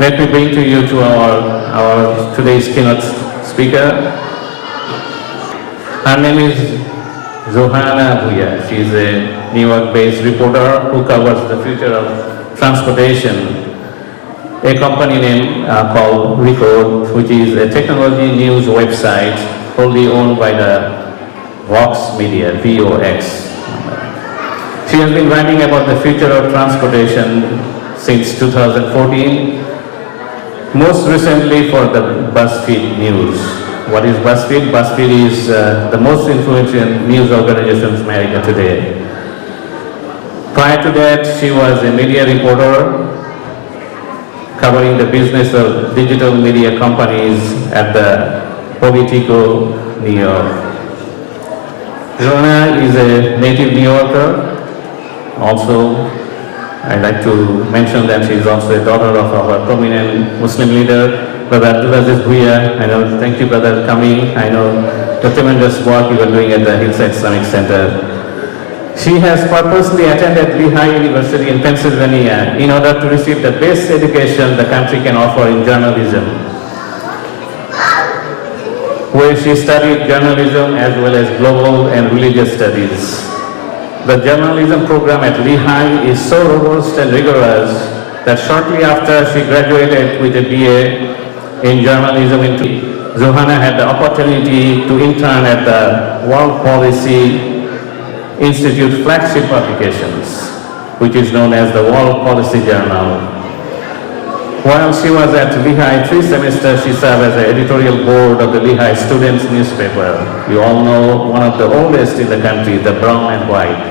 Let me bring to you to our today's keynote speaker. Her name is Johana. She is a New York-based reporter who covers the future of transportation. A company name called Record, which is a technology news website wholly owned by the Vox Media, VOX. She has been writing about the future of transportation since 2014, most recently for the BuzzFeed News. What is BuzzFeed? BuzzFeed is the most influential news organization in America today. Prior to that, she was a media reporter covering the business of digital media companies at the Politico, New York. Johanna is a native New Yorker. Also, I'd like to mention that she is also a daughter of our prominent Muslim leader, Brother Bhuiyan. I know, thank you, brother, for coming. I know the tremendous work you are doing at the Hillside Islamic Center. She has purposely attended Lehigh University in Pennsylvania in order to receive the best education the country can offer in journalism, where she studied journalism as well as global and religious studies. The journalism program at Lehigh is so robust and rigorous that shortly after she graduated with a BA in journalism, Johanna had the opportunity to intern at the World Policy Institute flagship publications, which is known as the World Policy Journal. While she was at Lehigh 3 semesters, she served as the editorial board of the Lehigh Students newspaper. You all know one of the oldest in the country, the Brown and White.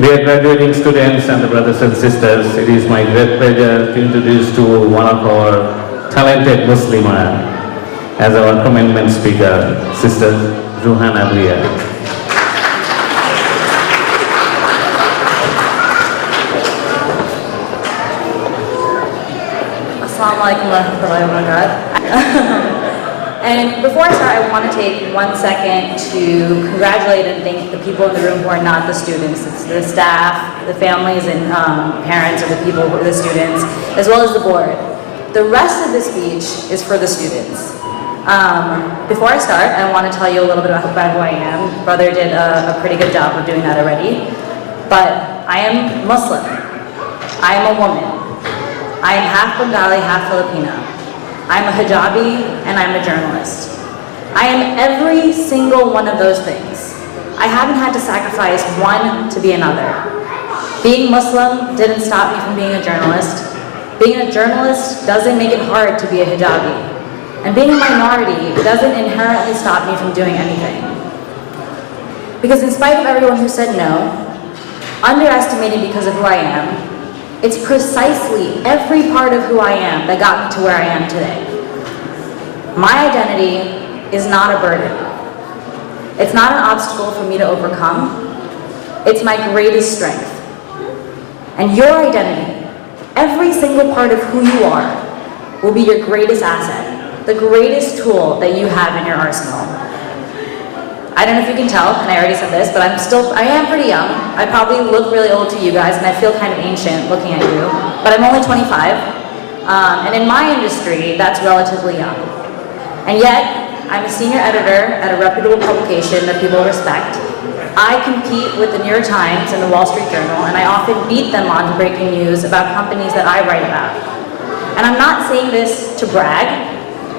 Dear graduating students and the brothers and sisters, it is my great pleasure to introduce to one of our talented Muslimah as our commencement speaker, Sister Johanna. Assalamu alaikum warahmatullahi wabarakatuh. And before I start, I want to take 1 second to congratulate and thank the people in the room who are not the students. It's the staff, the families and parents of the people who are the students, as well as the board. The rest of the speech is for the students. Before I start, I want to tell you a little bit about who I am. Brother did a pretty good job of doing that already. But I am Muslim. I am a woman. I am half Bengali, half Filipina. I'm a hijabi, and I'm a journalist. I am every single one of those things. I haven't had to sacrifice one to be another. Being Muslim didn't stop me from being a journalist. Being a journalist doesn't make it hard to be a hijabi. And being a minority doesn't inherently stop me from doing anything. Because in spite of everyone who said no, underestimating because of who I am, it's precisely every part of who I am that got me to where I am today. My identity is not a burden. It's not an obstacle for me to overcome. It's my greatest strength. And your identity, every single part of who you are, will be your greatest asset, the greatest tool that you have in your arsenal. I don't know if you can tell, and I already said this, but I am pretty young. I probably look really old to you guys, and I feel kind of ancient looking at you, but I'm only 25. And in my industry, that's relatively young. And yet, I'm a senior editor at a reputable publication that people respect. I compete with the New York Times and the Wall Street Journal, and I often beat them on breaking news about companies that I write about. And I'm not saying this to brag.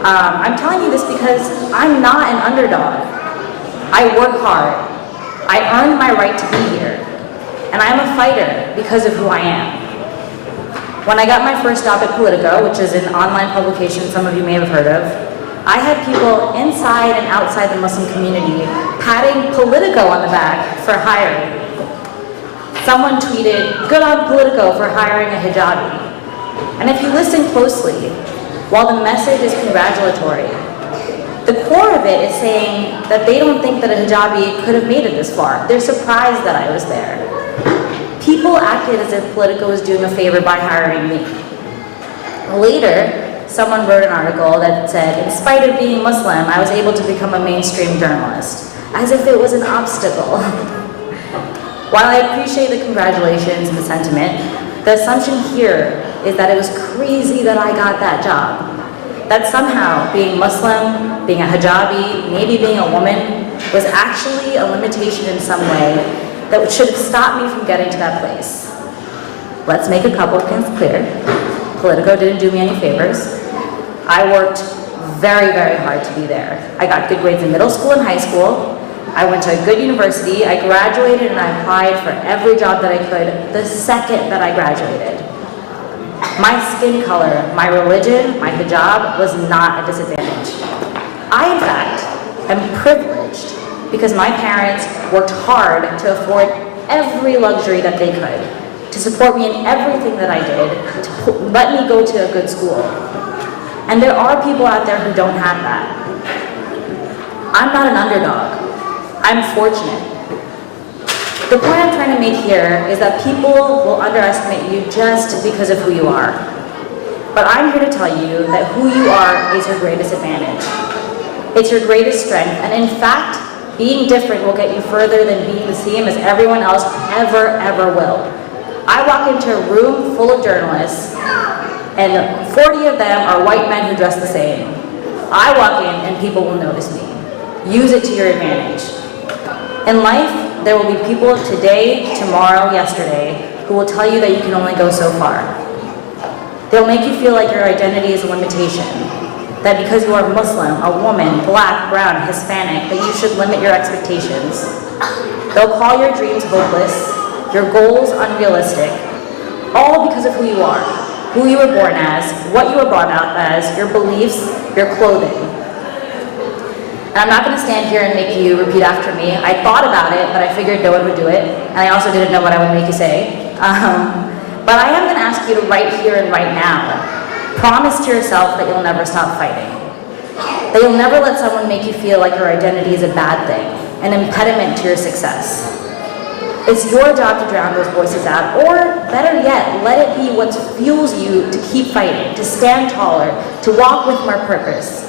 I'm telling you this because I'm not an underdog. I work hard. I earned my right to be here. And I'm a fighter because of who I am. When I got my first job at Politico, which is an online publication some of you may have heard of, I had people inside and outside the Muslim community patting Politico on the back for hiring. Someone tweeted, "Good on Politico for hiring a hijabi." And if you listen closely, while the message is congratulatory, the core of it is saying that they don't think that a hijabi could have made it this far. They're surprised that I was there. People acted as if Politico was doing a favor by hiring me. Later, someone wrote an article that said, in spite of being Muslim, I was able to become a mainstream journalist, as if it was an obstacle. While I appreciate the congratulations and the sentiment, the assumption here is that it was crazy that I got that job. That somehow being Muslim, being a hijabi, maybe being a woman, was actually a limitation in some way that should have stopped me from getting to that place. Let's make a couple of things clear. Politico didn't do me any favors. I worked very, very hard to be there. I got good grades in middle school and high school. I went to a good university. I graduated and I applied for every job that I could the second that I graduated. My skin color, my religion, my hijab was not a disadvantage. I, in fact, am privileged because my parents worked hard to afford every luxury that they could, to support me in everything that I did, to let me go to a good school. And there are people out there who don't have that. I'm not an underdog. I'm fortunate. The point I'm trying to make here is that people will underestimate you just because of who you are. But I'm here to tell you that who you are is your greatest advantage. It's your greatest strength, and in fact, being different will get you further than being the same as everyone else ever will. I walk into a room full of journalists, and 40 of them are white men who dress the same. I walk in and people will notice me. Use it to your advantage. In life, there will be people today, tomorrow, yesterday, who will tell you that you can only go so far. They'll make you feel like your identity is a limitation, that because you are Muslim, a woman, black, brown, Hispanic, that you should limit your expectations. They'll call your dreams hopeless, your goals unrealistic, all because of who you are, who you were born as, what you were brought up as, your beliefs, your clothing. And I'm not going to stand here and make you repeat after me. I thought about it, but I figured no one would do it, and I also didn't know what I would make you say. But I am going to ask you to right here and right now, promise to yourself that you'll never stop fighting. That you'll never let someone make you feel like your identity is a bad thing, an impediment to your success. It's your job to drown those voices out, or better yet, let it be what fuels you to keep fighting, to stand taller, to walk with more purpose.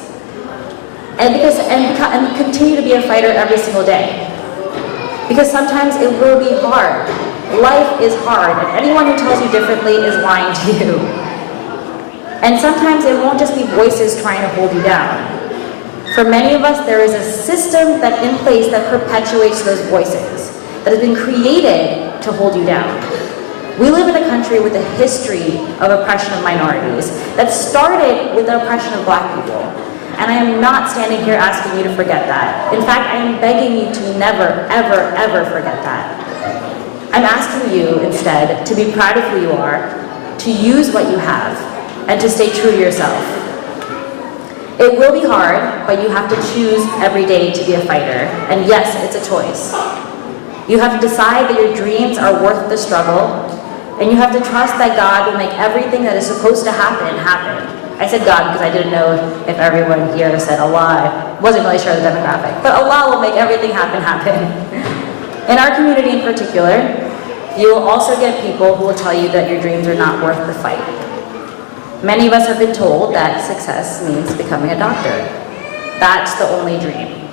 And continue to be a fighter every single day. Because sometimes it will be hard. Life is hard, and anyone who tells you differently is lying to you. And sometimes it won't just be voices trying to hold you down. For many of us, there is a system that's in place that perpetuates those voices, that has been created to hold you down. We live in a country with a history of oppression of minorities that started with the oppression of black people. And I am not standing here asking you to forget that. In fact, I am begging you to never, ever forget that. I'm asking you instead to be proud of who you are, to use what you have, and to stay true to yourself. It will be hard, but you have to choose every day to be a fighter. And yes, it's a choice. You have to decide that your dreams are worth the struggle, and you have to trust that God will make everything that is supposed to happen, happen. I said God because I didn't know if everyone here said Allah. I wasn't really sure of the demographic. But Allah will make everything happen, happen. In our community in particular, you will also get people who will tell you that your dreams are not worth the fight. Many of us have been told that success means becoming a doctor. That's the only dream.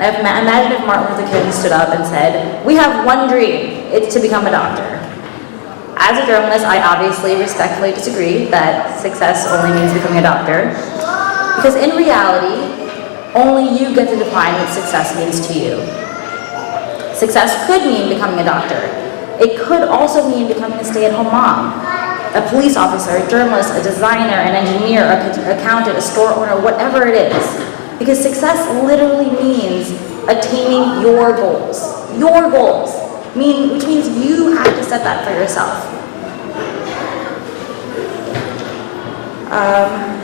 Now, imagine if Martin Luther King stood up and said, we have one dream, it's to become a doctor. As a journalist, I obviously respectfully disagree that success only means becoming a doctor, because in reality, only you get to define what success means to you. Success could mean becoming a doctor. It could also mean becoming a stay-at-home mom, a police officer, a journalist, a designer, an engineer, an accountant, a store owner, whatever it is. Because success literally means attaining your goals. Your goals. Which means you have to set that for yourself.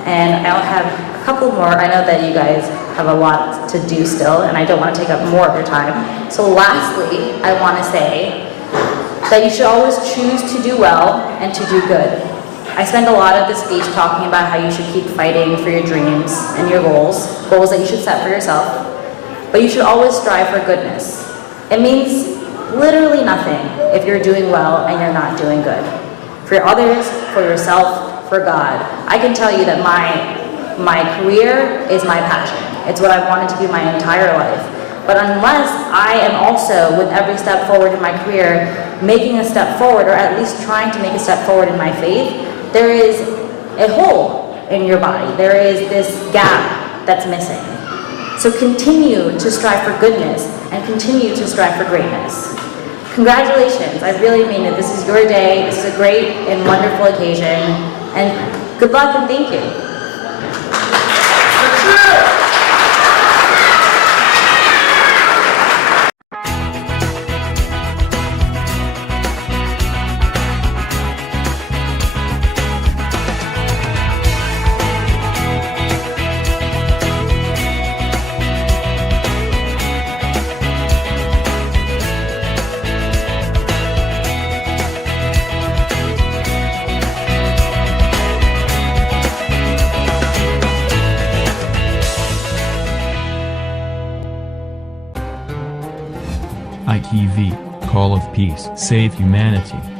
And I'll have a couple more. I know that you guys have a lot to do still, and I don't want to take up more of your time. So lastly, I want to say that you should always choose to do well and to do good. I spend a lot of this speech talking about how you should keep fighting for your dreams and your goals that you should set for yourself. But you should always strive for goodness. It means literally nothing if you're doing well and you're not doing good. For others, for yourself, for God. I can tell you that my career is my passion. It's what I've wanted to do my entire life. But unless I am also, with every step forward in my career, making a step forward, or at least trying to make a step forward in my faith, there is a hole in your body. There is this gap that's missing. So continue to strive for goodness and continue to strive for greatness. Congratulations, I really mean it. This is your day. This is a great and wonderful occasion. And good luck and thank you. ITV, Call of Peace, Save Humanity.